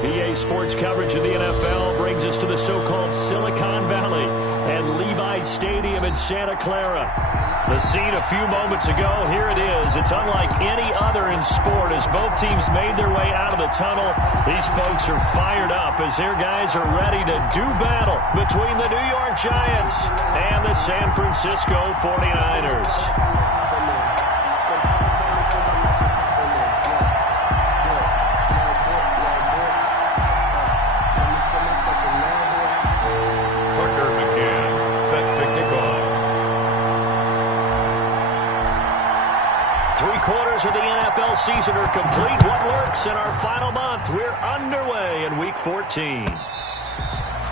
BA Sports coverage of the NFL brings us to the so-called Silicon Valley and Levi Stadium in Santa Clara. The scene a few moments ago, here it is. It's unlike any other in sport as both teams made their way out of the tunnel. These folks are fired up as their guys are ready to do battle between the New York Giants and the San Francisco 49ers. Of the NFL season are complete. What lurks in our final month? We're underway in Week 14.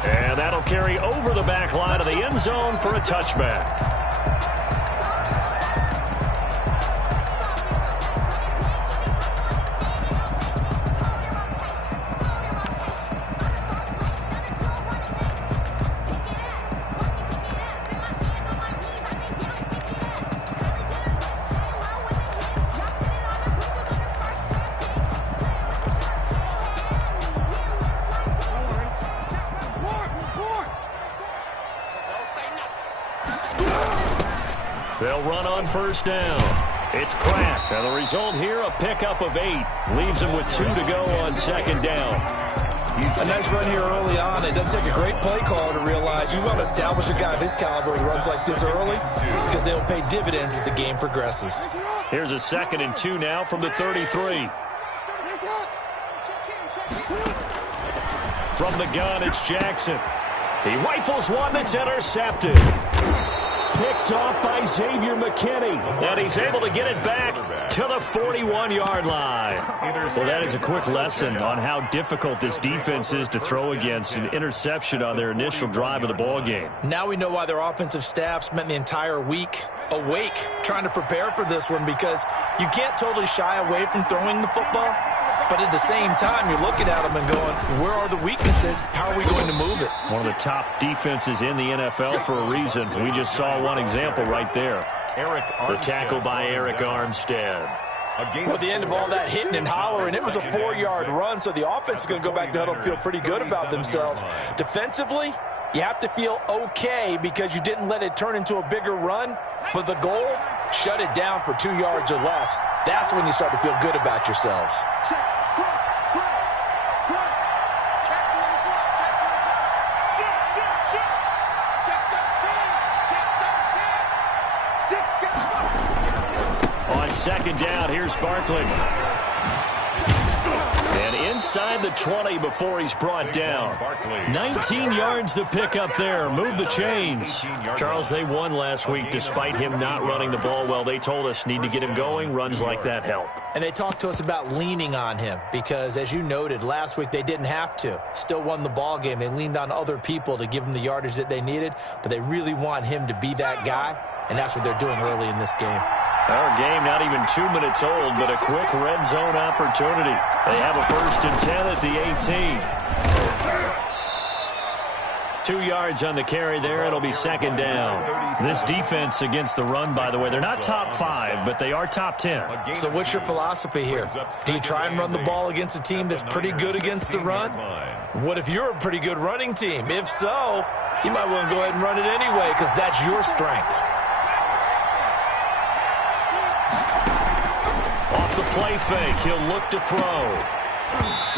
And that'll carry over the back line of the end zone for a touchback. They'll run on first down. It's Pratt. And the result here, a pickup of 8. Leaves him with 2 to go on second down. A nice run here early on. It doesn't take a great play caller to realize you want to establish a guy of his caliber who runs like this early because they'll pay dividends as the game progresses. Here's a 2nd and 2 now from the 33. From the gun, it's Jackson. He rifles one that's intercepted. Picked off by Xavier McKinney. And he's able to get it back to the 41-yard line. Well, that is a quick lesson on how difficult this defense is to throw against an interception on their initial drive of the ball game. Now we know why their offensive staff spent the entire week awake trying to prepare for this one, because you can't totally shy away from throwing the football. But at the same time, you're looking at them and going, where are the weaknesses? How are we going to move it? One of the top defenses in the NFL for a reason. We just saw one example right there. The tackle by Eric Armstead. Well, at the end of all that hitting and hollering, it was a 4-yard run, so the offense is going to go back to huddle and feel pretty good about themselves. Defensively, you have to feel okay because you didn't let it turn into a bigger run, but the goal, shut it down for 2 yards or less. That's when you start to feel good about yourselves. On second down, here's Barkley. And inside the 20 before he's brought down. 19 yards to pick up there. Move the chains. Charles, they won last week despite him not running the ball well. They told us need to get him going. Runs like that help. And they talked to us about leaning on him because, as you noted, last week they didn't have to. Still won the ball game. They leaned on other people to give them the yardage that they needed, but they really want him to be that guy, and that's what they're doing early in this game. Our game not even 2 minutes old, but a quick red zone opportunity. They have a 1st and 10 at the 18. 2 yards on the carry there. It'll be second down. This defense against the run, by the way, they're not top 5, but they are top 10. So what's your philosophy here? Do you try and run the ball against a team that's pretty good against the run? What if you're a pretty good running team? If so, you might want to go ahead and run it anyway because that's your strength. Off the play fake, he'll look to throw.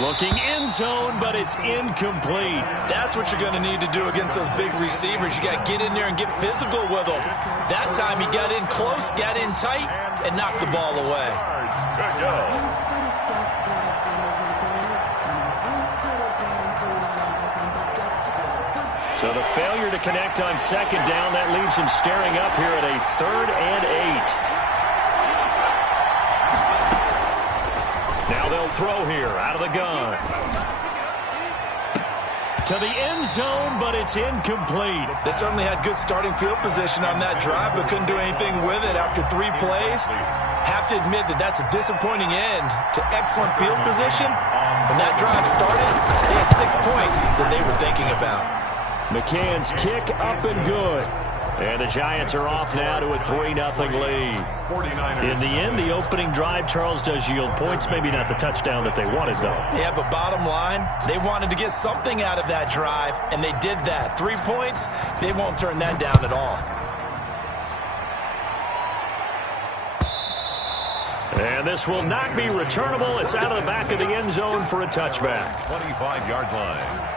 Looking end zone, but it's incomplete. That's what you're going to need to do against those big receivers. You got to get in there and get physical with them. That time he got in close, got in tight, and knocked the ball away. So the failure to connect on second down, that leaves him staring up here at a 3rd and 8. Now they'll throw here out of the gun. To the end zone, but it's incomplete. They certainly had good starting field position on that drive, but couldn't do anything with it after 3 plays. Have to admit that that's a disappointing end to excellent field position. When that drive started, they had 6 points that they were thinking about. McCann's kick up and good. And the Giants are off now to a 3-0 lead. In the end, the opening drive, Charles, does yield points. Maybe not the touchdown that they wanted, though. Yeah, but bottom line, they wanted to get something out of that drive, and they did that. 3 points, they won't turn that down at all. And this will not be returnable. It's out of the back of the end zone for a touchback. 25-yard line.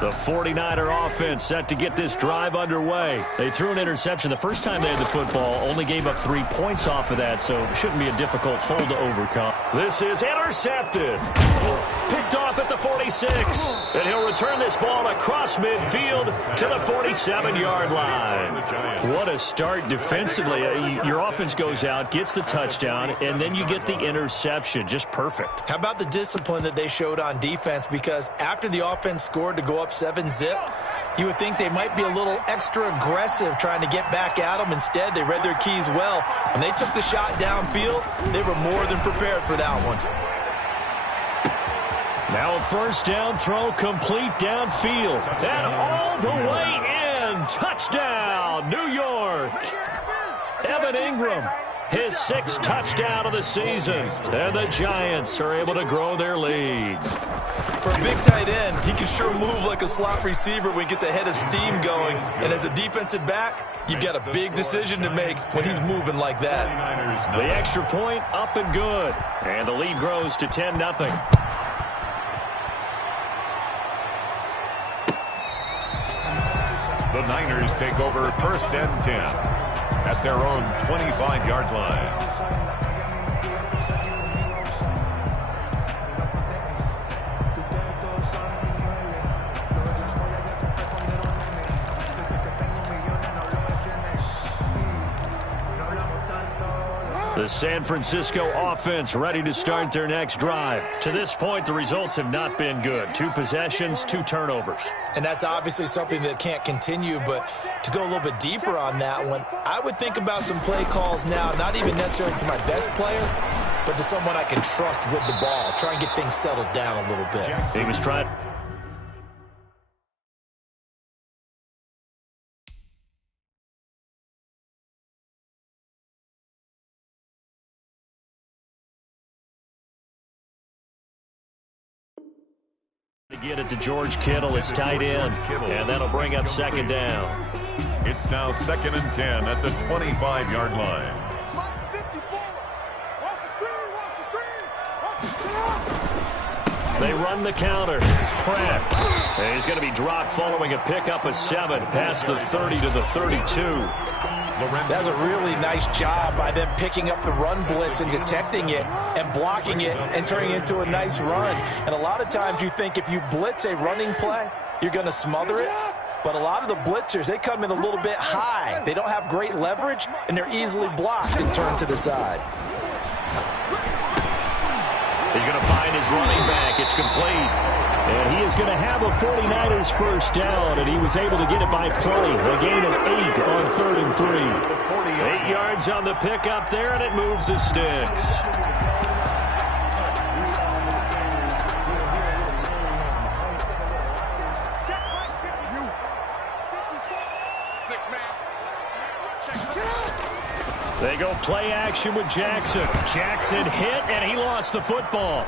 The 49er offense set to get this drive underway. They threw an interception the first time they had the football, only gave up 3 points off of that, so it shouldn't be a difficult hole to overcome. This is intercepted. Picked off at the 46. And he'll return this ball across midfield to the 47-yard line. What a start defensively. Your offense goes out, gets the touchdown, and then you get the interception. Just perfect. How about the discipline that they showed on defense? Because after the offense scored to go up 7-zip, you would think they might be a little extra aggressive trying to get back at them. Instead, they read their keys well. When they took the shot downfield, they were more than prepared for that one. Now a first down throw complete downfield. And all the way in. Touchdown, New York. Evan Ingram, his 6th touchdown of the season. And the Giants are able to grow their lead. For a big tight end, he can sure move like a slot receiver when he gets a head of steam going. And as a defensive back, you've got a big decision to make when he's moving like that. The extra point up and good. And the lead grows to 10-0. The Niners take over 1st and 10 at their own 25-yard line. The San Francisco offense ready to start their next drive. To this point, the results have not been good. 2 possessions, 2 turnovers. And that's obviously something that can't continue, but to go a little bit deeper on that one, I would think about some play calls now, not even necessarily to my best player, but to someone I can trust with the ball. Try and get things settled down a little bit. He was trying... to get it to George Kittle. It's tight end, and that'll bring up 2nd down. It's now 2nd and 10 at the 25-yard line. They run the counter. Pratt. And he's going to be dropped following a pickup of 7 past the 30 to the 32. That's a really nice job by them picking up the run blitz and detecting it and blocking it and turning it into a nice run. And a lot of times you think if you blitz a running play, you're going to smother it. But a lot of the blitzers, they come in a little bit high. They don't have great leverage, and they're easily blocked and turned to the side. He's going to find his running back. It's complete. And he is going to have a 49ers first down, and he was able to get it by play. A gain of 8 on 3rd and 3. 8 yards on the pickup there, and it moves the sticks. They go play action with Jackson. Jackson hit, and he lost the football.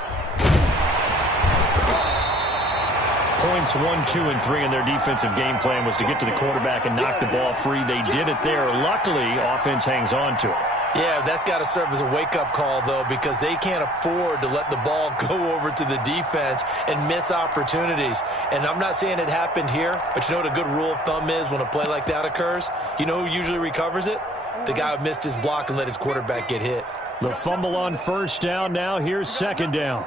Points 1, 2, and 3 in their defensive game plan was to get to the quarterback and knock the ball free. They did it there. Luckily, offense hangs on to it. Yeah, that's got to serve as a wake-up call, though, because they can't afford to let the ball go over to the defense and miss opportunities. And I'm not saying it happened here, but you know what a good rule of thumb is when a play like that occurs? You know who usually recovers it? The guy who missed his block and let his quarterback get hit. The fumble on first down. Now here's 2nd down.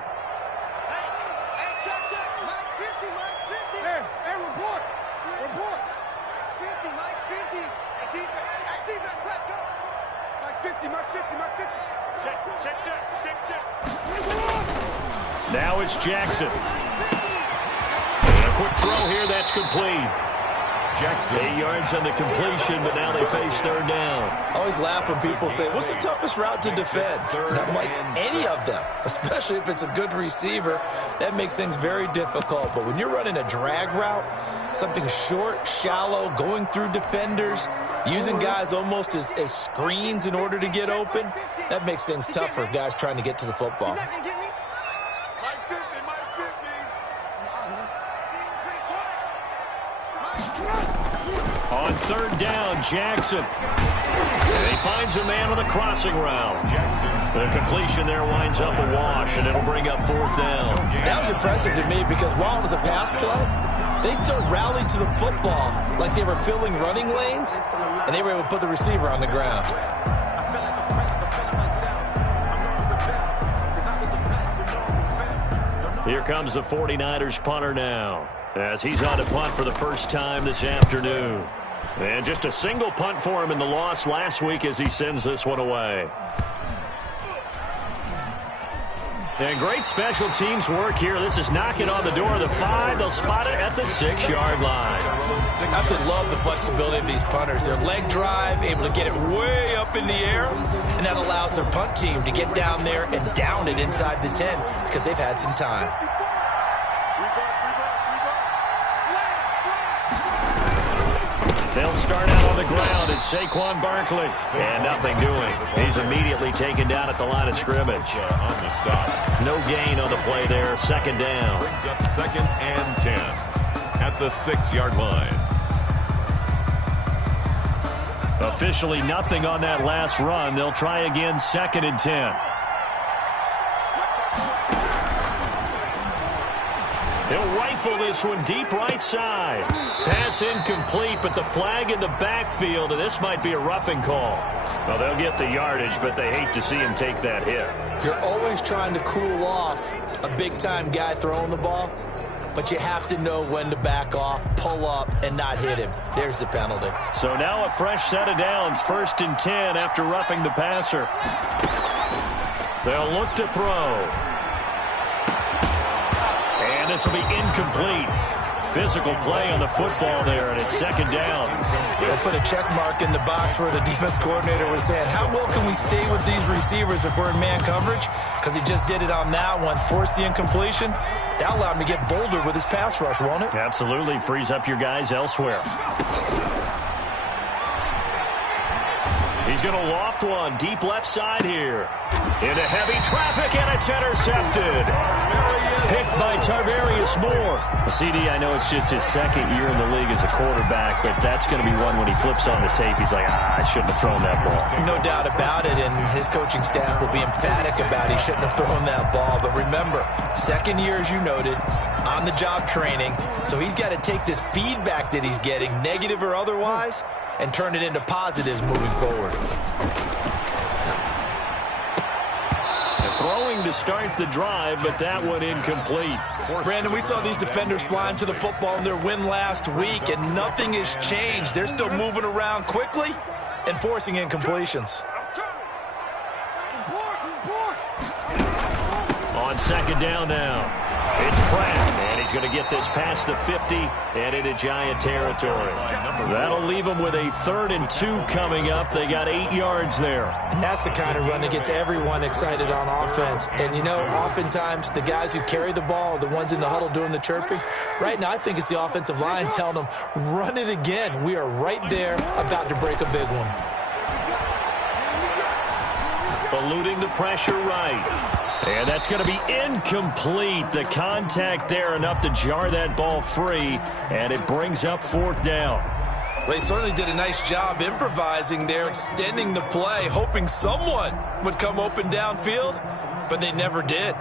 Now it's Jackson. And a quick throw here that's complete. Jackson. 8 yards on the completion, but now they face third down. I always laugh when people say, what's the toughest route to defend? And I'm like, any of them, especially if it's a good receiver. That makes things very difficult. But when you're running a drag route, something short, shallow, going through defenders, using guys almost as screens in order to get open, that makes things tough for guys trying to get to the football. On third down, Jackson. He finds a man on the crossing route. The completion there winds up a wash, and it'll bring up fourth down. That was impressive to me because while it was a pass play, they still rallied to the football like they were filling running lanes, and they were able to put the receiver on the ground. Here comes the 49ers punter now, as he's on to punt for the first time this afternoon. And just a single punt for him in the loss last week as he sends this one away. And great special teams work here. This is knocking on the door of the 5. They'll spot it at the 6-yard line. I absolutely love the flexibility of these punters. Their leg drive, able to get it way up in the air, and that allows their punt team to get down there and down it inside the 10 because they've had some time. They'll start out on the ground. It's Saquon Barkley. And nothing doing. He's immediately taken down at the line of scrimmage. On the stop. No gain on the play there. Second down. Brings up 2nd and 10 at the 6-yard line. Officially nothing on that last run. They'll try again 2nd and 10. He'll rifle this one deep right side. Pass incomplete, but the flag in the backfield, and this might be a roughing call. Well, they'll get the yardage, but they hate to see him take that hit. You're always trying to cool off a big-time guy throwing the ball, but you have to know when to back off, pull up, and not hit him. There's the penalty. So now a fresh set of downs, 1st and 10 after roughing the passer. They'll look to throw. And this will be incomplete. Physical play on the football there, and it's 2nd down. They'll put a check mark in the box where the defense coordinator was saying, how well can we stay with these receivers if we're in man coverage? Because he just did it on that one, forced the incompletion. That allowed him to get bolder with his pass rush, won't it? Absolutely. Frees up your guys elsewhere. He's going to loft one deep left side here. Into heavy traffic, and it's intercepted. Picked by Tarvarius Moore. CD, I know it's just his 2nd year in the league as a quarterback, but that's going to be one when he flips on the tape. He's like, I shouldn't have thrown that ball. No doubt about it, and his coaching staff will be emphatic about he shouldn't have thrown that ball. But remember, 2nd year, as you noted, on-the-job training, so he's got to take this feedback that he's getting, negative or otherwise, and turn it into positives moving forward. Throwing to start the drive, but that one incomplete. Brandon, we saw these defenders flying to the football in their win last week, and nothing has changed. They're still moving around quickly and forcing incompletions. On 2nd down now. It's Pratt, and he's going to get this past the 50 and into Giant territory. That'll leave them with a 3rd and 2 coming up. They got 8 yards there. And that's the kind of run that gets everyone excited on offense. And, you know, oftentimes the guys who carry the ball are the ones in the huddle doing the chirping. Right now, I think it's the offensive line telling them, run it again. We are right there about to break a big one. Eluding the pressure right. And that's going to be incomplete. The contact there enough to jar that ball free, and it brings up 4th down. Well, they certainly did a nice job improvising there, extending the play, hoping someone would come open downfield, but they never did.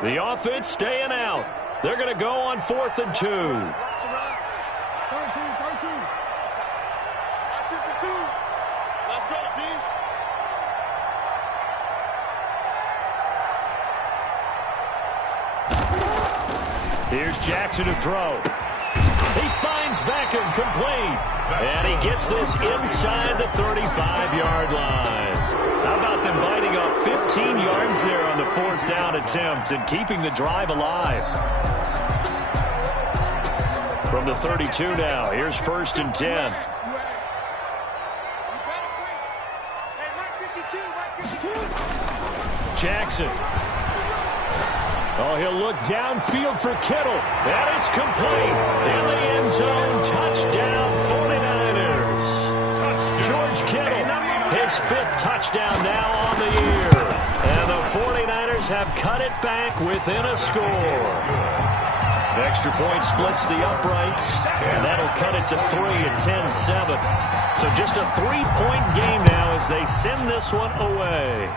The offense staying out. They're going to go on 4th and 2. Here's Jackson to throw. He finds Beckham complete. And he gets this inside the 35-yard line. How about them biting off 15 yards there on the 4th down attempt and keeping the drive alive? From the 32 now, here's 1st and 10. Jackson. Oh, he'll look downfield for Kittle. And it's complete. In the end zone, touchdown 49ers. George Kittle, his 5th touchdown now on the year. And the 49ers have cut it back within a score. The extra point splits the uprights, and that'll cut it to 3 at 10-7. So just a 3-point game now as they send this one away.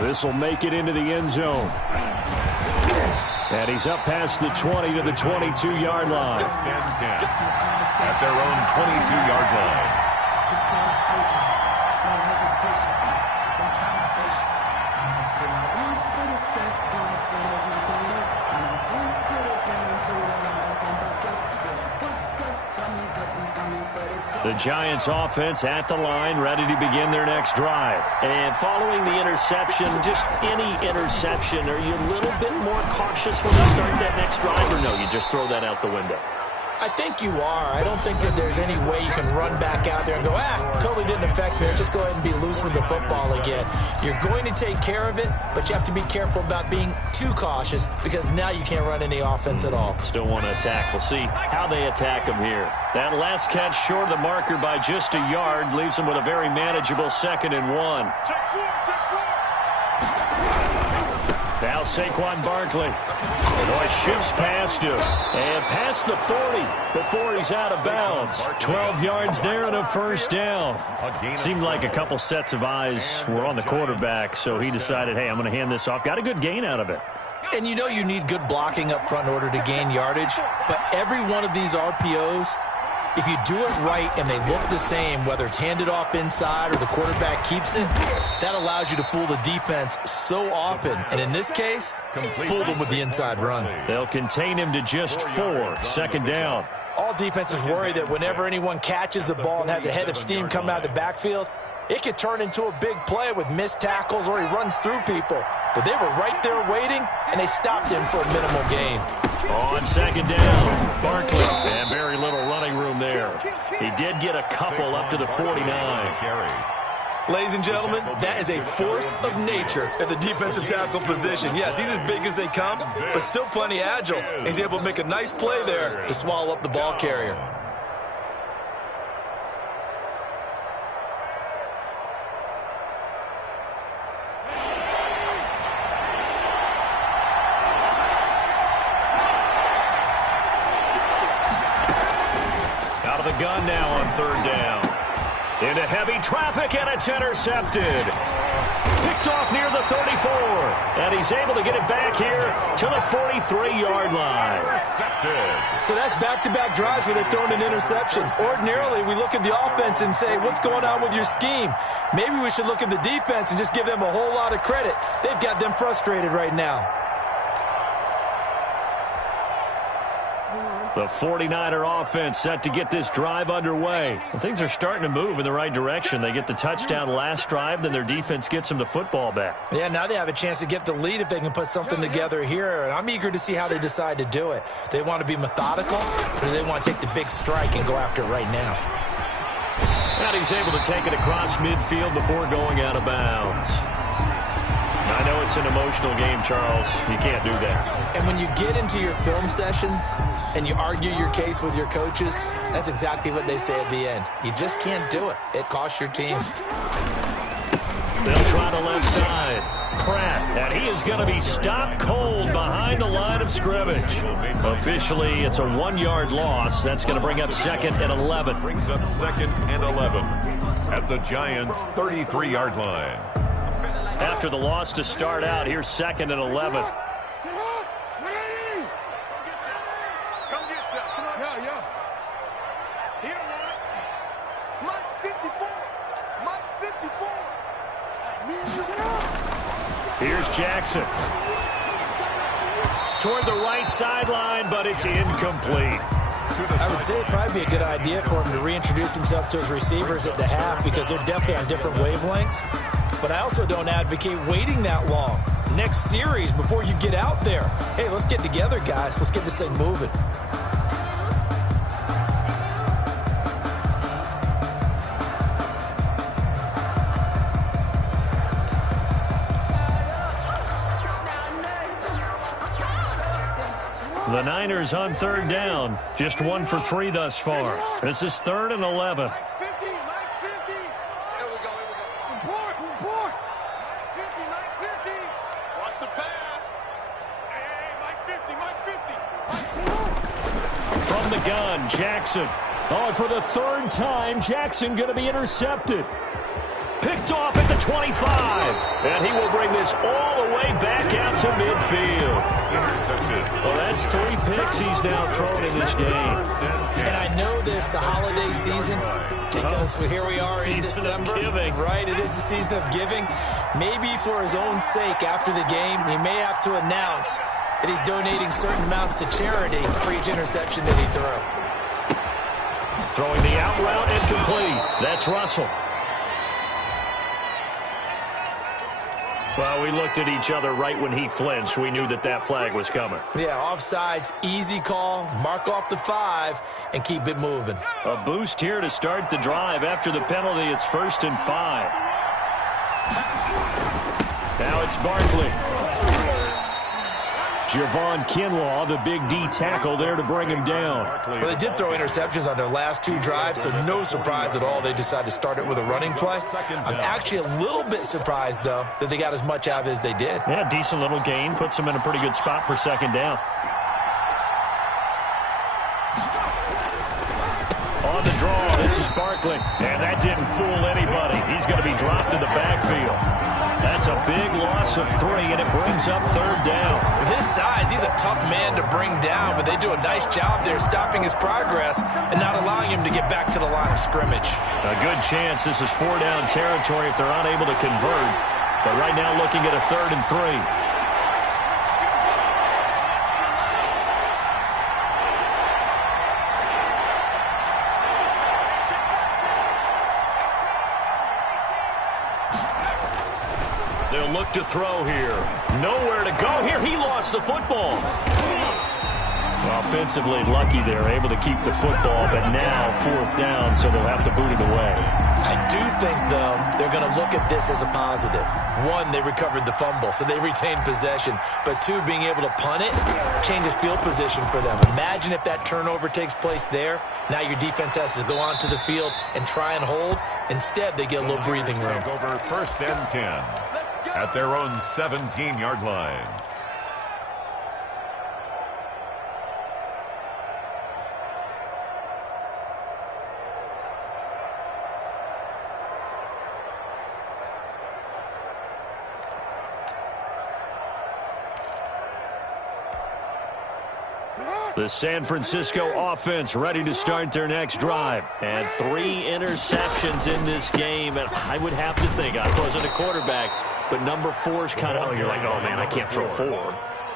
This will make it into the end zone. And he's up past the 20 to the 22-yard line. First and 10 at their own 22-yard line. The Giants offense at the line, ready to begin their next drive. And following the interception, just any interception, are you a little bit more cautious when you start that next drive, or no, you just throw that out the window? I think you are. I don't think that there's any way you can run back out there and go, totally didn't affect me. Let's just go ahead and be loose with the football again. You're going to take care of it, but you have to be careful about being too cautious because now you can't run any offense at all. Still want to attack. We'll see how they attack him here. That last catch short of the marker by just a yard leaves them with a very manageable 2nd and 1. Now Saquon Barkley. Boy, shoots past him. And past the 40 before he's out of bounds. 12 yards there and a 1st down. Seemed like a couple sets of eyes were on the quarterback, so he decided, hey, I'm going to hand this off. Got a good gain out of it. And you know you need good blocking up front in order to gain yardage. But every one of these RPOs, if you do it right and they look the same, whether it's handed off inside or the quarterback keeps it, that allows you to fool the defense so often. And in this case, fooled them with the inside run. They'll contain him to just 4. 2nd down. All defenses worry that whenever anyone catches the ball and has a head of steam come out of the backfield, it could turn into a big play with missed tackles or he runs through people. But they were right there waiting, and they stopped him for a minimal gain. On 2nd down, Barkley, and very little running room there. He did get a couple up to the 49. Ladies and gentlemen, that is a force of nature at the defensive tackle position. Yes, he's as big as they come, but still plenty agile. He's able to make a nice play there to swallow up the ball carrier. Gun now on 3rd down. Into heavy traffic, and it's intercepted. Picked off near the 34. And he's able to get it back here to the 43-yard line. So that's back-to-back drives where they've thrown an interception. Ordinarily, we look at the offense and say, what's going on with your scheme? Maybe we should look at the defense and just give them a whole lot of credit. They've got them frustrated right now. The 49er offense set to get this drive underway. Well, things are starting to move in the right direction. They get the touchdown last drive, then their defense gets them the football back. Yeah, now they have a chance to get the lead if they can put something together here. And I'm eager to see how they decide to do it. They want to be methodical, or do they want to take the big strike and go after it right now? And he's able to take it across midfield before going out of bounds. I know it's an emotional game, Charles. You can't do that. And when you get into your film sessions and you argue your case with your coaches, that's exactly what they say at the end. You just can't do it. It costs your team. They'll try the left side. Pratt, and he is going to be stopped cold behind the line of scrimmage. Officially, it's a 1-yard loss. That's going to bring up 2nd and 11. Brings up 2nd and 11 at the Giants' 33-yard line. After the loss to start out, here's 2nd and 11. Here's Jackson. toward the right sideline, but it's incomplete. I would say it'd probably be a good idea for him to reintroduce himself to his receivers at the half because they're definitely on different wavelengths. But I also don't advocate waiting that long. Next series before you get out there. Hey, let's get together, guys. Let's get this thing moving. The Niners on third down. Just 1 for 3 thus far. This is 3rd and 11. Mike's 50. Here we go. Report. Mike 50. Watch the pass. Hey, Mike 50. From the gun, Jackson. Oh, and for the 3rd time, Jackson going to be intercepted. Picked off at the 25. And he will bring this all the way back out to midfield. Intercepted. Well, that's 3 picks he's now thrown in this game. And I know this, the holiday season, because here we are in December. Right, it is the season of giving. Maybe for his own sake after the game, he may have to announce that he's donating certain amounts to charity for each interception that he threw. Throwing the out route incomplete. That's Russell. Well, we looked at each other right when he flinched. We knew that that flag was coming. Yeah, offsides, easy call, mark off the 5, and keep it moving. A boost here to start the drive. After the penalty, it's 1st and 5. Now it's Barkley. Javon Kinlaw, the big D tackle there to bring him down. Well, they did throw interceptions on their last 2 drives, so no surprise at all they decided to start it with a running play. I'm actually a little bit surprised, though, that they got as much out of it as they did. Yeah, decent little gain. Puts them in a pretty good spot for 2nd down. On the draw, this is Barkley. And that didn't fool anybody. He's going to be dropped in the backfield. That's a big loss of 3, and it brings up 3rd down. With his size, he's a tough man to bring down, but they do a nice job there stopping his progress and not allowing him to get back to the line of scrimmage. A good chance this is 4-down territory if they're unable to convert. But right now looking at a 3rd and 3. They'll look to throw here. Nowhere to go here. He lost the football. Offensively lucky there, able to keep the football, but now 4th down, so they'll have to boot it away. I do think, though, they're going to look at this as a positive. 1, they recovered the fumble, so they retained possession. But 2, being able to punt it changes field position for them. Imagine if that turnover takes place there. Now your defense has to go onto the field and try and hold. Instead, they get a little breathing room. Over 1st and 10 at their own 17-yard line. The San Francisco offense ready to start their next drive. And 3 interceptions in this game. And I would have to think, I wasn't a quarterback, but number 4 is kind of, you're like, oh, man, I can't throw 4.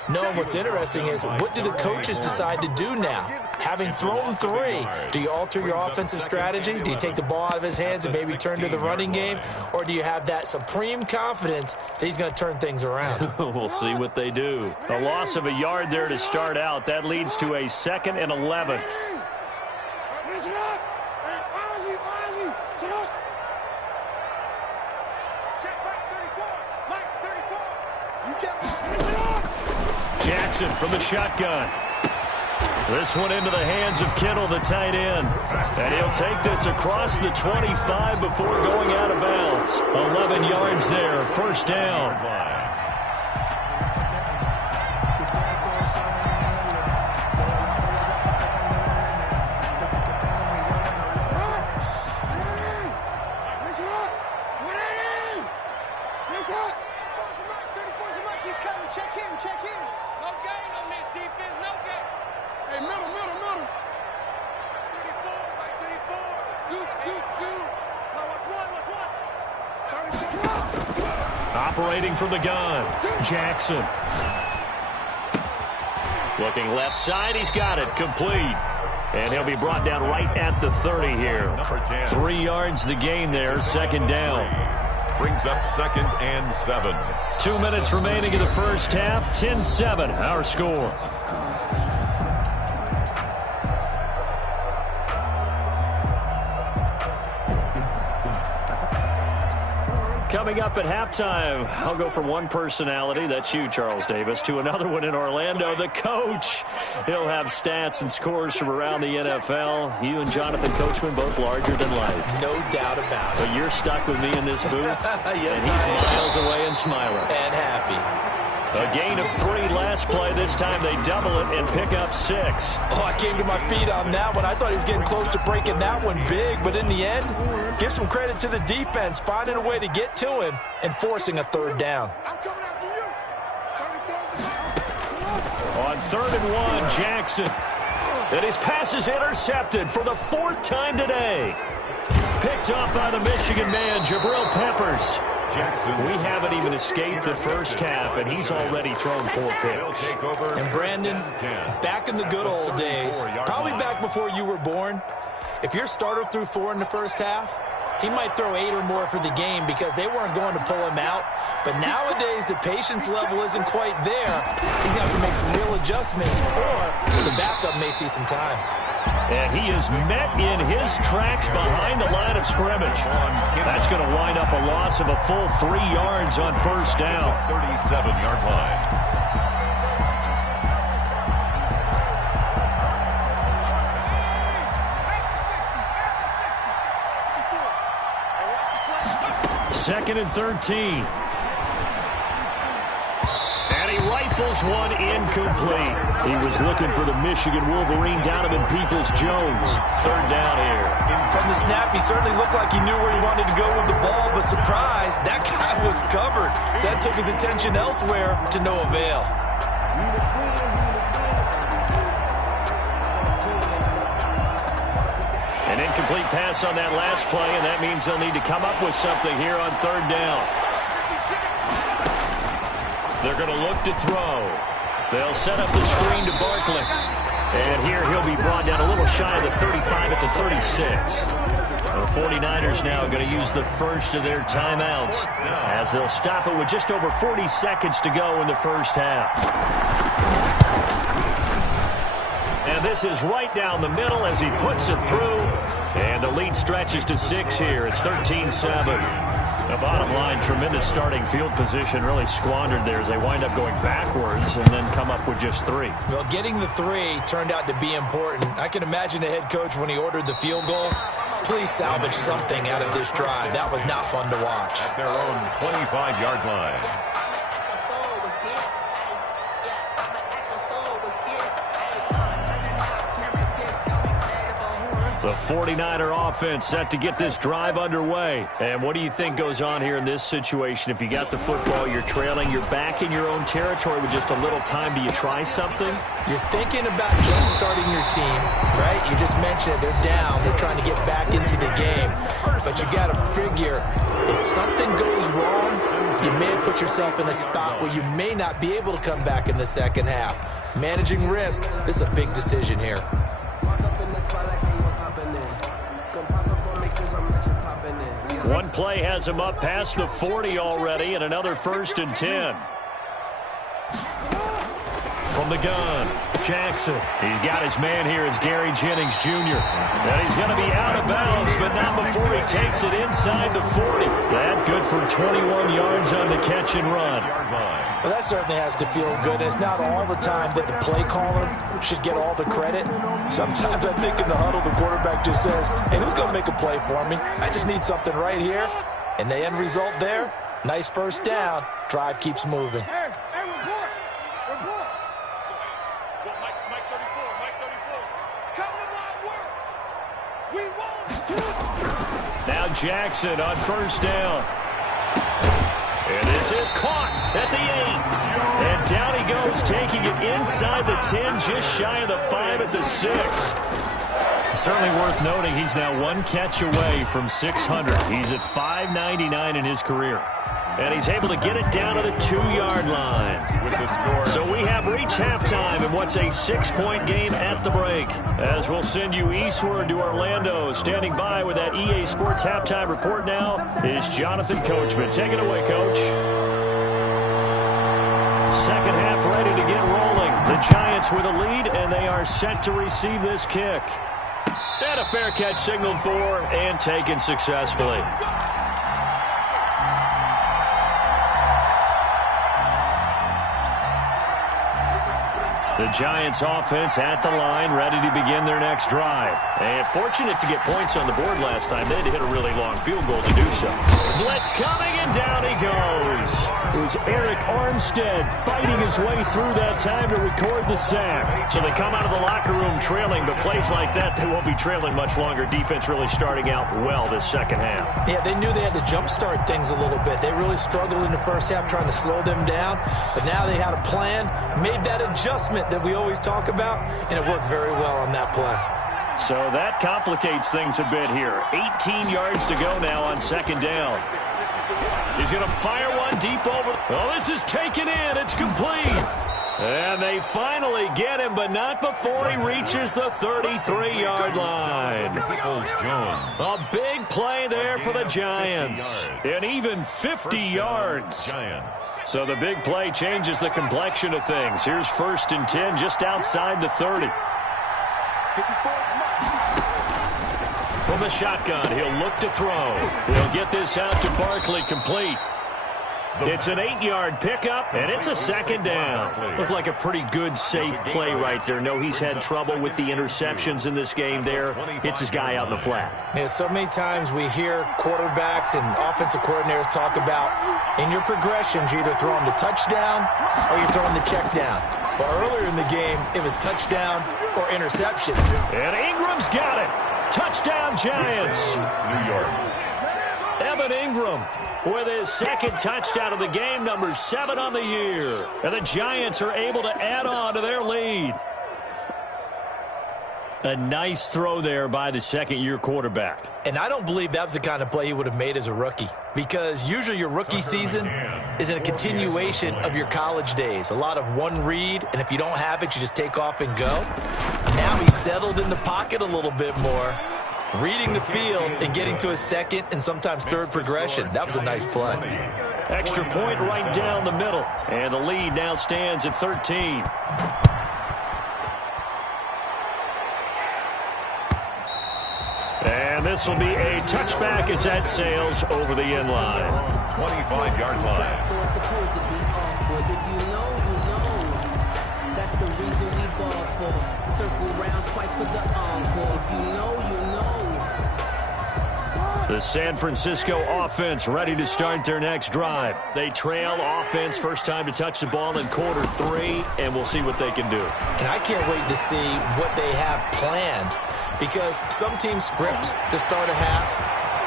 No, what's interesting is, what do the coaches decide to do now? Having thrown 3, do you alter your offensive strategy? Do you take the ball out of his hands and maybe turn to the running game? Or do you have that supreme confidence that he's going to turn things around? We'll see what they do. A loss of a yard there to start out. That leads to a 2nd and 11. Jackson from the shotgun. This one into the hands of Kittle, the tight end. And he'll take this across the 25 before going out of bounds. 11 yards there, 1st down. Operating from the gun, Jackson. Looking left side, he's got it, complete. And he'll be brought down right at the 30 here. 3 yards the gain there, second down. Brings up 2nd and 7. 2 minutes remaining in the first half, 10-7, our score. Coming up at halftime, I'll go from one personality, that's you, Charles Davis, to another one in Orlando, the coach. He'll have stats and scores from around the NFL. You and Jonathan Coachman, both larger than life. No doubt about it. But you're stuck with me in this booth, yes, and he's miles away and smiling. And happy. A gain of 3 last play. This time they double it and pick up 6. Oh, I came to my feet on that one. I thought he was getting close to breaking that one big, but in the end, give some credit to the defense, finding a way to get to him and forcing a 3rd down. I'm coming after you. On 3rd and 1, Jackson. And his pass is intercepted for the 4th time today. Picked off by the Michigan man, Jabril Peppers. We haven't even escaped the first half, and he's already thrown 4 picks. And Brandon, back in the good old days, probably back before you were born, if your starter threw 4 in the first half, he might throw 8 or more for the game because they weren't going to pull him out. But nowadays, the patience level isn't quite there. He's going to have to make some real adjustments, or the backup may see some time. And he is met in his tracks behind the line of scrimmage. That's going to wind up a loss of a full 3 yards on first down. 37-yard line. Second and 13. And he rifles one incomplete. He was looking for the Michigan Wolverine, Donovan Peoples-Jones. 3rd down here. From the snap, he certainly looked like he knew where he wanted to go with the ball, but surprise, that guy was covered. So that took his attention elsewhere to no avail. An incomplete pass on that last play, and that means they'll need to come up with something here on 3rd down. They're going to look to throw. They'll set up the screen to Barkley. And here he'll be brought down a little shy of the 35 at the 36. The 49ers now going to use the first of their timeouts as they'll stop it with just over 40 seconds to go in the first half. And this is right down the middle as he puts it through. And the lead stretches to 6 here. It's 13-7. The bottom line, tremendous starting field position, really squandered there as they wind up going backwards and then come up with just 3. Well, getting the 3 turned out to be important. I can imagine the head coach when he ordered the field goal. Please salvage something out of this drive. That was not fun to watch. At their own 25-yard line. The 49er offense set to get this drive underway. And what do you think goes on here in this situation? If you got the football, you're trailing, you're back in your own territory with just a little time. Do you try something? You're thinking about jump-starting your team, right? You just mentioned it. They're down. They're trying to get back into the game. But you got to figure, if something goes wrong, you may have put yourself in a spot where you may not be able to come back in the second half. Managing risk, this is a big decision here. One play has him up past the 40 already, and another 1st and 10. From the gun, Jackson. He's got his man here as Gary Jennings Jr. And he's going to be out of bounds, but not before he takes it inside the 40. That good for 21 yards on the catch and run. Well, that certainly has to feel good. It's not all the time that the play caller should get all the credit. Sometimes I think in the huddle, the quarterback just says, hey, who's going to make a play for me? I just need something right here. And the end result there, nice first down. Drive keeps moving. Hey, report. Mike 34. Come to my work. We want to. Now Jackson on first down. And this is caught at the 8. And down he goes, taking it inside the 10, just shy of the 5 at the 6. Certainly worth noting he's now 1 catch away from 600. He's at 599 in his career. And he's able to get it down to the 2-yard line. With the score. So we have reached halftime in what's a 6-point game at the break. As we'll send you eastward to Orlando. Standing by with that EA Sports halftime report now is Jonathan Coachman. Take it away, Coach. Second half ready to get rolling. The Giants with a lead, and they are set to receive this kick. And a fair catch signaled for and taken successfully. The Giants offense at the line, ready to begin their next drive. And fortunate to get points on the board last time. They had to hit a really long field goal to do so. Blitz coming, and down he goes. It was Eric Armstead fighting his way through that time to record the sack. So they come out of the locker room trailing, but plays like that, they won't be trailing much longer. Defense really starting out well this second half. Yeah, they knew they had to jumpstart things a little bit. They really struggled in the first half trying to slow them down, but now they had a plan, made that adjustment that we always talk about, and it worked very well on that play. So that complicates things a bit here. 18 yards to go now on second down. He's going to fire one deep over. Oh, this is taken in. It's complete. And they finally get him, but not before he reaches the 33-yard line. A big play there for the Giants. And even 50 yards. So the big play changes the complexion of things. Here's 1st and 10 just outside the 30. From the shotgun, he'll look to throw. He'll get this out to Barkley, complete. It's an 8-yard pickup, and it's a second down. Looked like a pretty good, safe play right there. No, he's had trouble with the interceptions in this game there. Hits his guy out in the flat. Yeah, so many times we hear quarterbacks and offensive coordinators talk about, in your progressions, you're either throwing the touchdown or you're throwing the check down. But earlier in the game, it was touchdown or interception. And Ingram's got it. Touchdown, Giants. New York. Evan Ingram with his second touchdown of the game, number 7 on the year. And the Giants are able to add on to their lead. A nice throw there by the second-year quarterback. And I don't believe that was the kind of play he would have made as a rookie, because usually your rookie season is in a continuation of your college days. A lot of one read, and if you don't have it, you just take off and go. Now he's settled in the pocket a little bit more, reading the field and getting to his second and sometimes third progression. That was a nice play. Extra point right down the middle. And the lead now stands at 13. And this will be a touchback as that sails over the end line. 25-yard line. If you know, you know. That's the reason we ball for. Circle round twice for the encore. If you know, you know. The San Francisco offense ready to start their next drive. They trail offense, first time to touch the ball in quarter 3, and we'll see what they can do. And I can't wait to see what they have planned, because some teams script to start a half.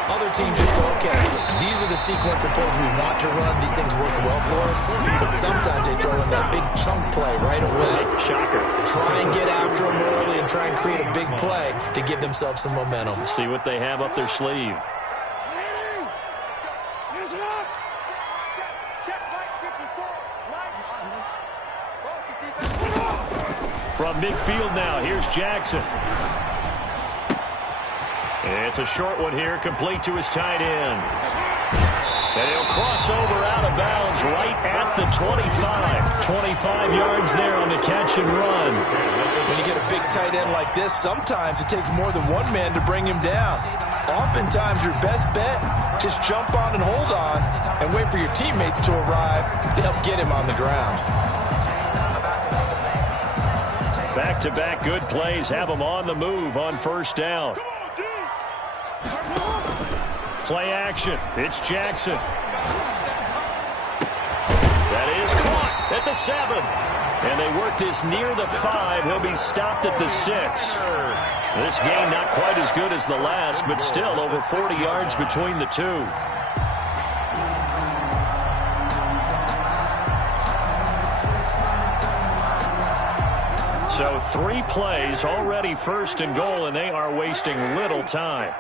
Other teams just go, okay, these are the sequence of plays we want to run. These things worked well for us. But sometimes they throw in that big chunk play right away. Shocker. Try and get after them early and try and create a big play to give themselves some momentum. See what they have up their sleeve. From midfield now, here's Jackson. It's a short one here, complete to his tight end. And he'll cross over out of bounds right at the 25. 25 yards there on the catch and run. When you get a big tight end like this, sometimes it takes more than one man to bring him down. Oftentimes, your best bet, just jump on and hold on and wait for your teammates to arrive to help get him on the ground. Back-to-back good plays have them on the move on first down. Play action. It's Jackson. That is caught at the 7. And they work this near the 5. He'll be stopped at the 6. This game not quite as good as the last, but still over 40 yards between the two. So 3 plays, already first and goal, and they are wasting little time.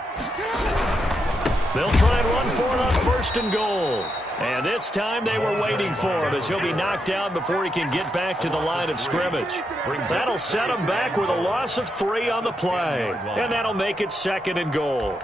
They'll try and run for it on first first and goal. And this time they were waiting for him as he'll be knocked down before he can get back to the line of scrimmage. That'll set him back with a loss of 3 on the play. And that'll make it second and goal.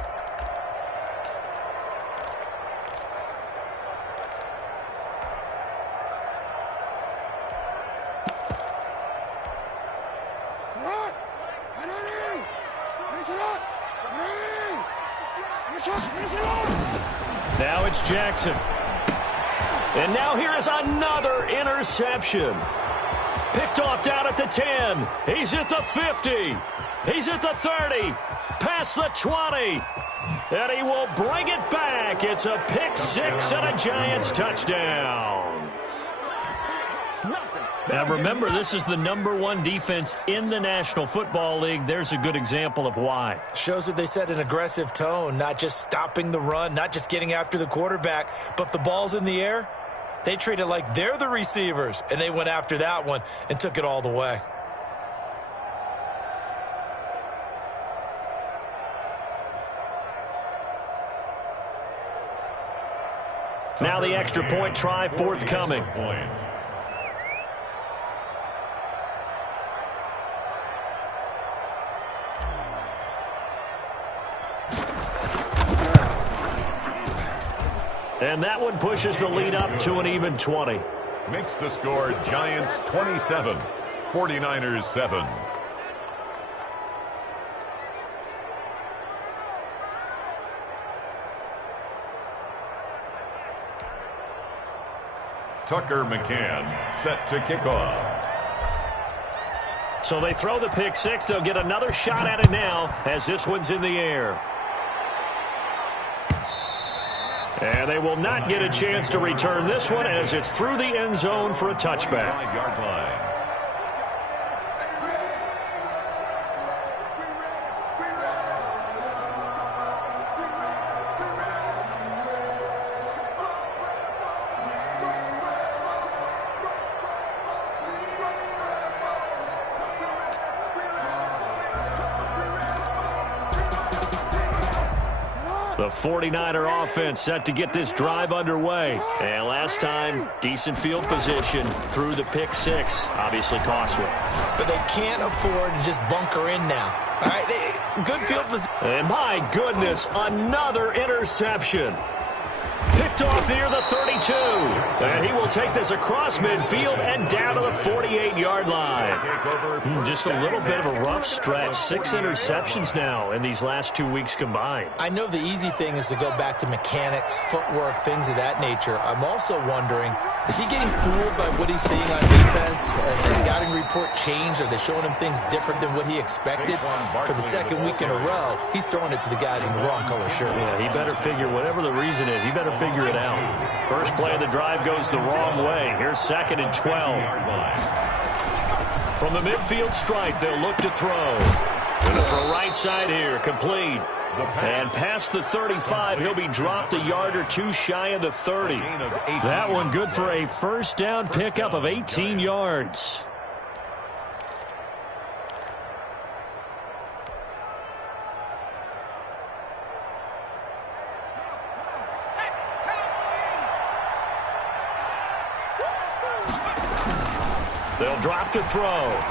Now it's Jackson. And now here is another interception. Picked off down at the 10. He's at the 50. He's at the 30. Past the 20. And he will bring it back. It's a pick 6 and a Giants touchdown. Now remember, this is the #1 defense in the National Football League. There's a good example of why. Shows that they set an aggressive tone, not just stopping the run, not just getting after the quarterback, but the ball's in the air. They treat it like they're the receivers, and they went after that one and took it all the way. Now the extra point try forthcoming. And that one pushes the lead up to an even 20. Makes the score Giants 27, 49ers 7. Tucker McCann set to kick off. So they throw the pick 6. They'll get another shot at it now as this one's in the air. And they will not get a chance to return this one as it's through the end zone for a touchback. 5-yard line. The 49er offense set to get this drive underway. And last time, decent field position through the pick 6. Obviously costly. But they can't afford to just bunker in now. All right, good field position. And my goodness, another interception. Picked off near the 32. And he will take this across midfield and down to the 48-yard line. Just a little bit of a rough stretch. 6 interceptions now in these last 2 weeks combined. I know the easy thing is to go back to mechanics, footwork, things of that nature. I'm also wondering, is he getting fooled by what he's seeing on defense? Has the scouting report changed? Are they showing him things different than what he expected? For the second week in a row, he's throwing it to the guys in the wrong color shirts. Yeah, he better figure, whatever the reason is, he better figure it out. First play of the drive goes the wrong way. Here's 2nd and 12. From the midfield stripe, they'll look to throw. Going to throw right side here, complete. And past the 35, he'll be dropped a yard or 2 shy of the 30. That one good for a first down pickup of 18 yards. They'll drop to throw.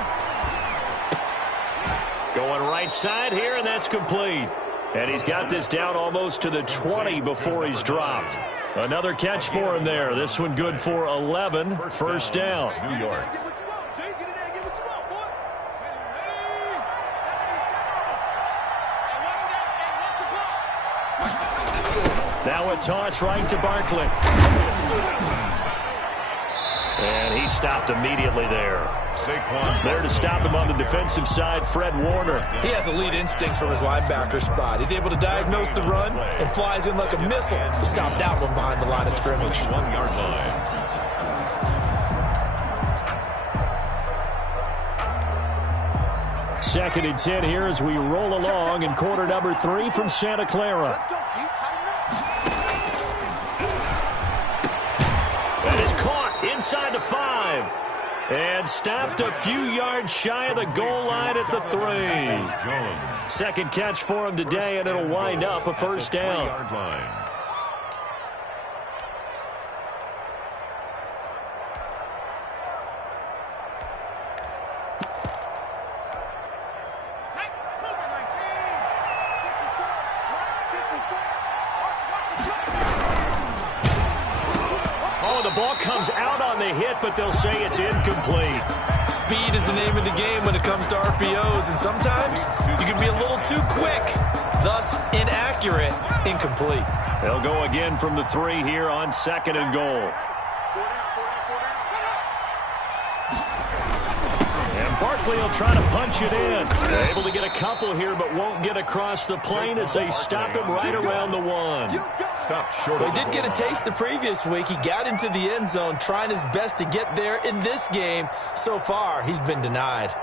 Going right side here, and that's complete. And he's got this down almost to the 20 before he's dropped. Another catch for him there. This one good for 11. First down. New York. Now a toss right to Barkley. And he stopped immediately there. There to stop him on the defensive side, Fred Warner. He has elite instincts from his linebacker spot. He's able to diagnose the run and flies in like a missile to stop that one behind the line of scrimmage. 1-yard line. Second and 10 here as we roll along in quarter number 3 from Santa Clara. That is caught inside the 5. And stopped a few yards shy of the goal line at the 3. Second catch for him today, and it'll wind up a first down. The ball comes out on the hit, but they'll say it's incomplete. Speed is the name of the game when it comes to RPOs, and sometimes you can be a little too quick, thus inaccurate, incomplete. They'll go again from the 3 here on 2nd and goal. And Barkley will try to punch it in. They're able to get a couple here, but won't get across the plane as they stop him right around the 1. Well, he did get a taste the previous week. He got into the end zone trying his best to get there in this game. So far, he's been denied.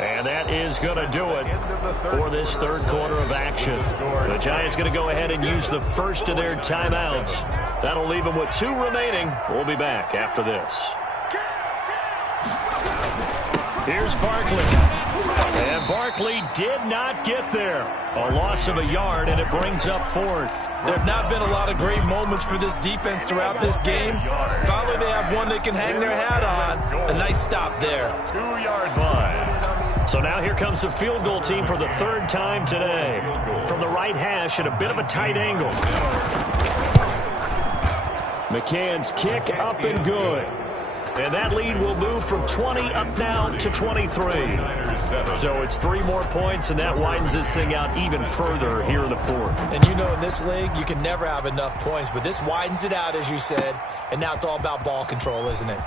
And that is going to do it for this 3rd quarter of action. The Giants going to go ahead and use the first of their timeouts. That'll leave them with 2 remaining. We'll be back after this. Here's Barkley. And Barkley did not get there. A loss of a yard, and it brings up 4th. There have not been a lot of great moments for this defense throughout this game. Finally, they have one they can hang their hat on. A nice stop there. 2-yard line. So now here comes the field goal team for the 3rd time today. From the right hash at a bit of a tight angle. McCann's kick up and good. And that lead will move from 20 up now to 23. So it's 3 more points, and that widens this thing out even further here in the 4th. And you know in this league, you can never have enough points, but this widens it out, as you said, and now it's all about ball control, isn't it?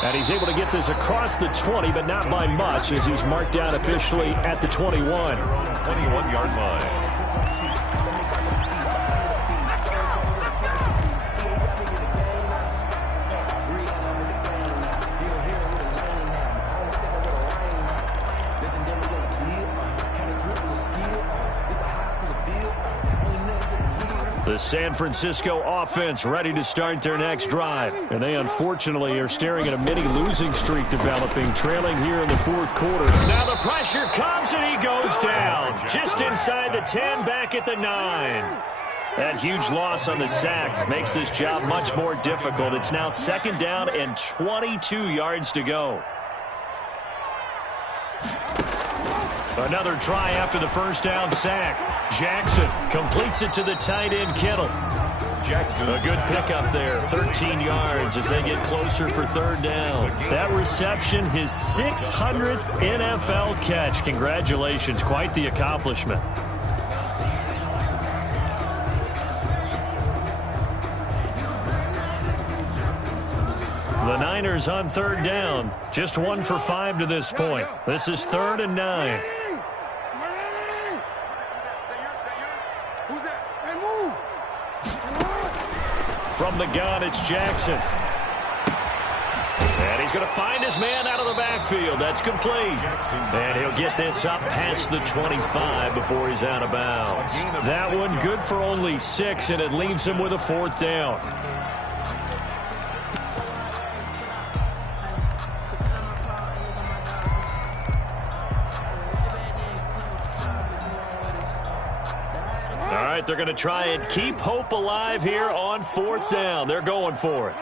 And he's able to get this across the 20, but not by much, as he's marked down officially at the 21. 21-yard line. The San Francisco offense ready to start their next drive. And they unfortunately are staring at a mini losing streak developing, trailing here in the 4th quarter. Now the pressure comes and he goes down. Just inside the 10, back at the 9. That huge loss on the sack makes this job much more difficult. It's now 2nd down and 22 yards to go. Another try after the 1st down sack. Jackson completes it to the tight end Kittle. Jackson. A good pickup there, 13 yards as they get closer for 3rd down. That reception, his 600th NFL catch. Congratulations, quite the accomplishment. The Niners on 3rd down, just 1 for 5 to this point. This is 3rd and 9. From the gun, it's Jackson. And he's going to find his man out of the backfield. That's complete. And he'll get this up past the 25 before he's out of bounds. That one good for only 6, and it leaves him with a 4th down. They're going to try and keep hope alive here on 4th down. They're going for it.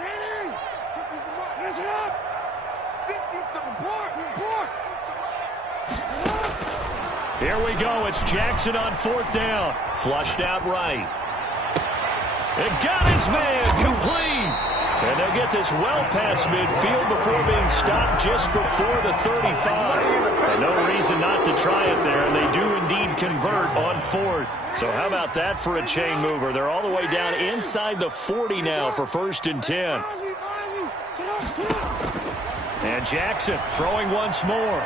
Here we go. It's Jackson on 4th down. Flushed out right. It got his man complete. And they'll get this well past midfield before being stopped just before the 35. And no reason not to try it there, and they do indeed convert on 4th. So how about that for a chain mover? They're all the way down inside the 40 now for 1st and 10. And Jackson throwing once more.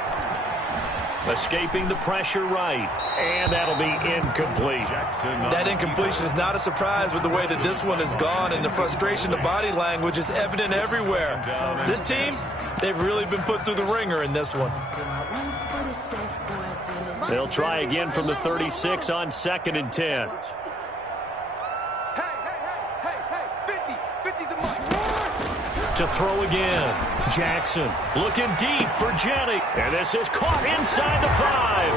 Escaping the pressure right. And that'll be incomplete. That incompletion is not a surprise with the way that this one has gone, and the frustration, the body language is evident everywhere. This team, they've really been put through the ringer in this one. They'll try again from the 36 on 2nd and 10. to throw again. Jackson looking deep for Jennings. And this is caught inside the 5.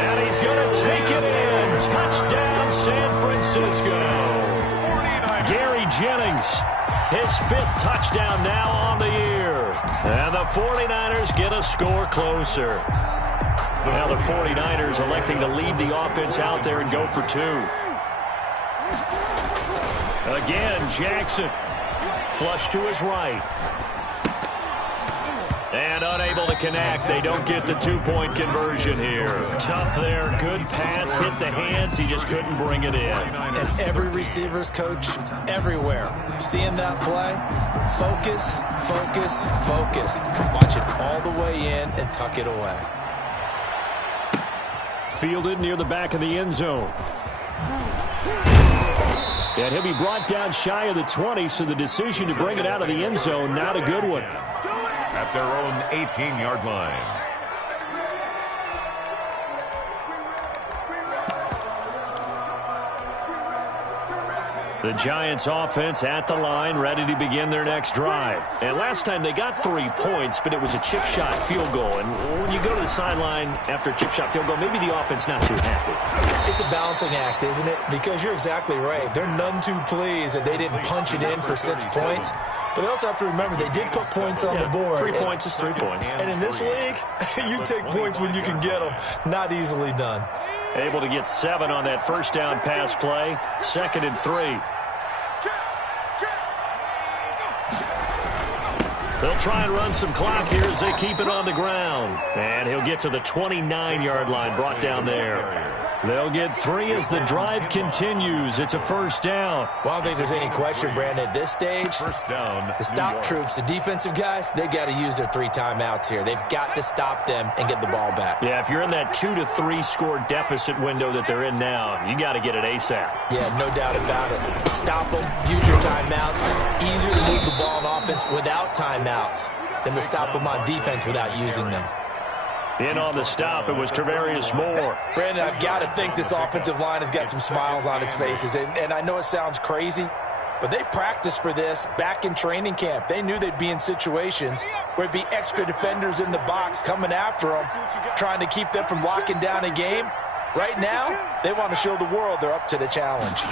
And he's going to take it in. Touchdown, San Francisco. Gary Jennings, his 5th touchdown now on the year. And the 49ers get a score closer. Now the 49ers electing to leave the offense out there and go for 2. Again, Jackson. Flush to his right. And unable to connect. They don't get the 2-point conversion here. Tough there. Good pass. Hit the hands. He just couldn't bring it in. And every receiver's coach everywhere. Seeing that play, focus, focus, focus. Watch it all the way in and tuck it away. Fielded near the back of the end zone. And he'll be brought down shy of the 20, so the decision to bring it out of the end zone, not a good one. At their own 18-yard line. The Giants offense at the line, ready to begin their next drive. And last time they got 3 points, but it was a chip shot field goal. And when you go to the sideline after a chip shot field goal, maybe the offense not too happy. It's a balancing act, isn't it? Because you're exactly right. They're none too pleased that they didn't punch it in for 6 points. But they also have to remember they did put points on the board. 3 points is 3 points. And in this league, you take points when you can get them. Not easily done. Able to get 7 on that first down pass play. 2nd and 3. They'll try and run some clock here as they keep it on the ground. And he'll get to the 29-yard line, brought down there. They'll get 3 as the drive continues. It's a first down. Well, I don't think there's any question, Brandon, at this stage. First down. The stop troops, the defensive guys, they've got to use their 3 timeouts here. They've got to stop them and get the ball back. Yeah, if you're in that 2 to 3 score deficit window that they're in now, you got to get it ASAP. Yeah, no doubt about it. Stop them, use your timeouts. Easier to move the ball on offense without timeouts than to stop them on defense without using them. In on the stop, it was Travarius Moore. Brandon, I've got to think this offensive line has got some smiles on its faces. And I know it sounds crazy, but they practiced for this back in training camp. They knew they'd be in situations where it'd be extra defenders in the box coming after them, trying to keep them from locking down a game. Right now, they want to show the world they're up to the challenge.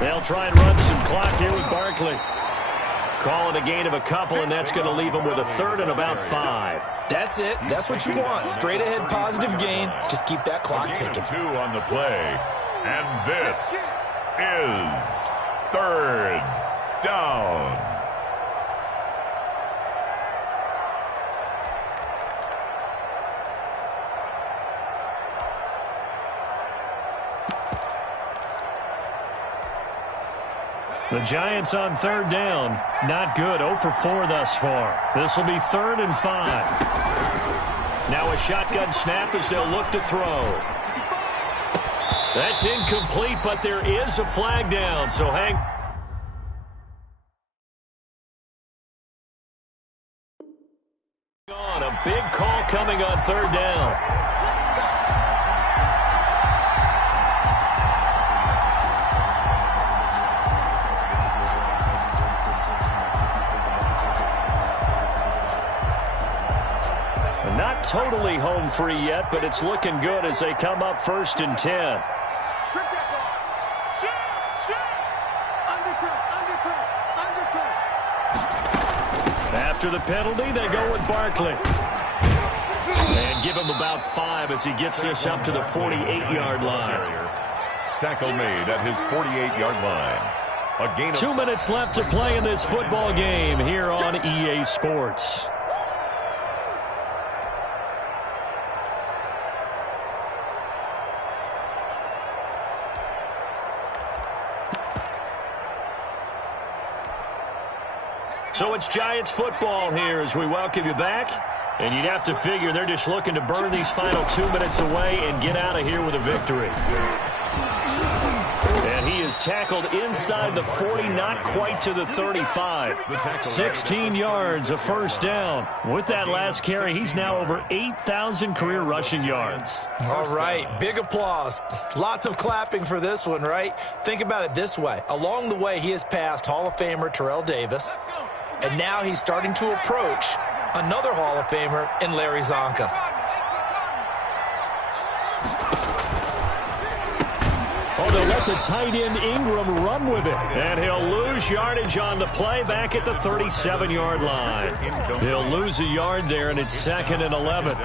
They'll try and run some clock here with Barkley. Calling a gain of a couple, and that's going to leave them with a 3rd and about 5. That's it. That's what you want. Straight ahead positive gain. Just keep that clock ticking. 2 on the play. And this is 3rd down. The Giants on 3rd down. Not good. 0 for 4 thus far. This will be 3rd and 5. Now a shotgun snap as they'll look to throw. That's incomplete, but there is a flag down. So hang on. A big call coming on 3rd down. Not totally home free yet, but it's looking good as they come up 1st and 10. After the penalty, they go with Barkley. And give him about 5 as he gets this up to the 48-yard line. Tackle made at his 48-yard line. A gain of 2 minutes left to play in this football game here on EA Sports. So it's Giants football here as we welcome you back. And you'd have to figure they're just looking to burn these final 2 minutes away and get out of here with a victory. And he is tackled inside the 40, not quite to the 35. 16 yards, a first down. With that last carry, he's now over 8,000 career rushing yards. All right, big applause. Lots of clapping for this one, right? Think about it this way. Along the way, he has passed Hall of Famer Terrell Davis. And now he's starting to approach another Hall of Famer in Larry Zonka. Oh, they'll let the tight end Ingram run with it. And he'll lose yardage on the play back at the 37-yard line. He'll lose a yard there, and it's 2nd and 11.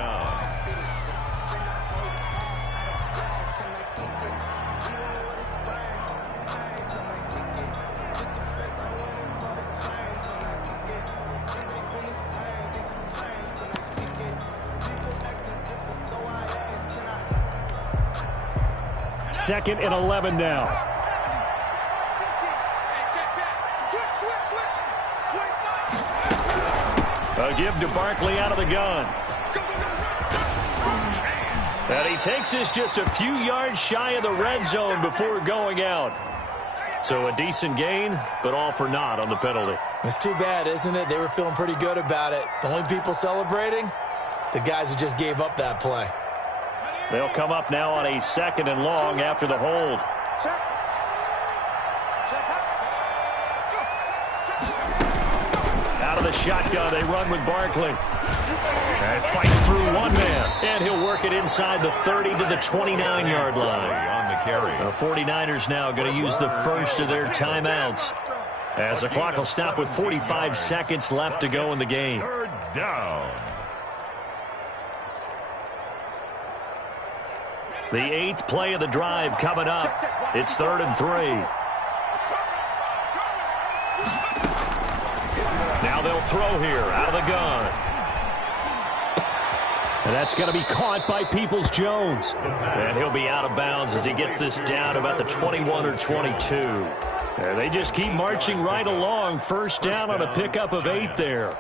Second and 11 now. A give to Barkley out of the gun. And he takes us just a few yards shy of the red zone before going out. So a decent gain, but all for naught on the penalty. It's too bad, isn't it? They were feeling pretty good about it. The only people celebrating, the guys who just gave up that play. They'll come up now on a 2nd and long after the hold. Out of the shotgun, they run with Barkley. And fights through one man. And he'll work it inside the 30 to the 29-yard line. On the carry. The 49ers now going to use the first of their timeouts, as the clock will stop with 45 seconds left to go in the game. 3rd down. The 8th play of the drive coming up. It's 3rd and 3. Now they'll throw here out of the gun. And that's going to be caught by Peoples-Jones. And he'll be out of bounds as he gets this down about the 21 or 22. And they just keep marching right along. First down on a pickup of 8 there.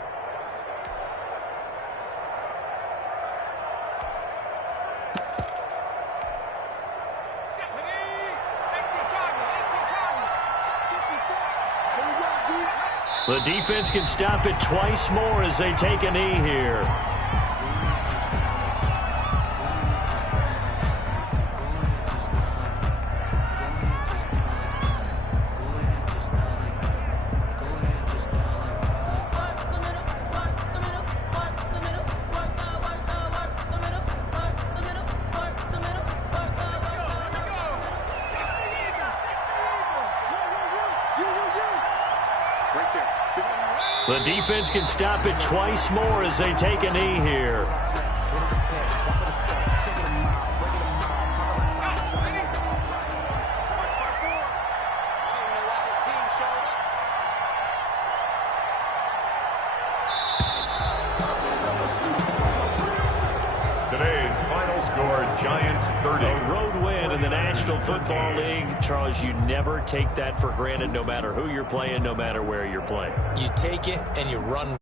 The defense can stop it twice more as they take a knee here. The defense can stop it twice more as they take a knee here. Today's final score, Giants 30. A road win in the National Football League. Charles, you never take that for granted, no matter who you're playing, no matter where you're playing. You take it and you run.